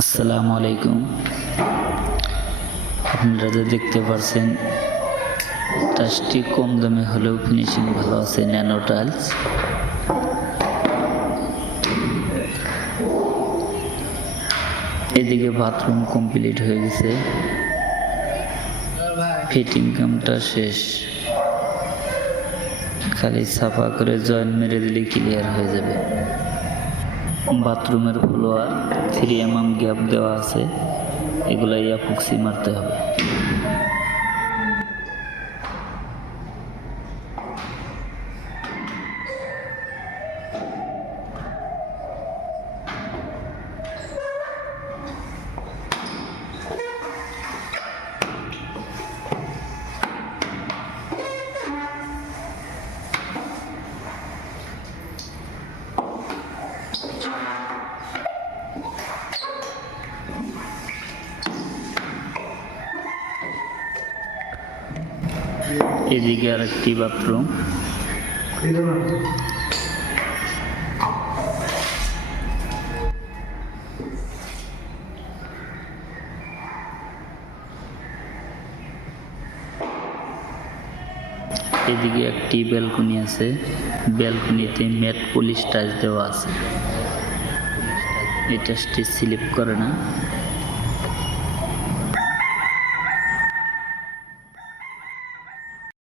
আসসালামু আলাইকুম। আপনারা যা দেখতে পাচ্ছেন টাইলসটি কম দামে হলেও ফিনিশিং ভালো আছে, ন্যানো টাইলস। এদিকে বাথরুম কমপ্লিট হয়ে গেছে, ফিটিং কামটা শেষ, খালি সাফা করে জয়েন্ট মেরে দিলে ক্লিয়ার হয়ে যাবে। বাথরুমের ফ্লোয়ার 3 mm গ্যাপ দেওয়া আছে, এগুলো ইপক্সি মারতে হবে। এদিকে আরেকটি বাথরুম, এদিকে একটি ব্যালকনি আছে, ব্যালকনিতে ম্যাট পলিশ টাইলস দেওয়া আছে। এই টাইলসটি স্লিপ করে না।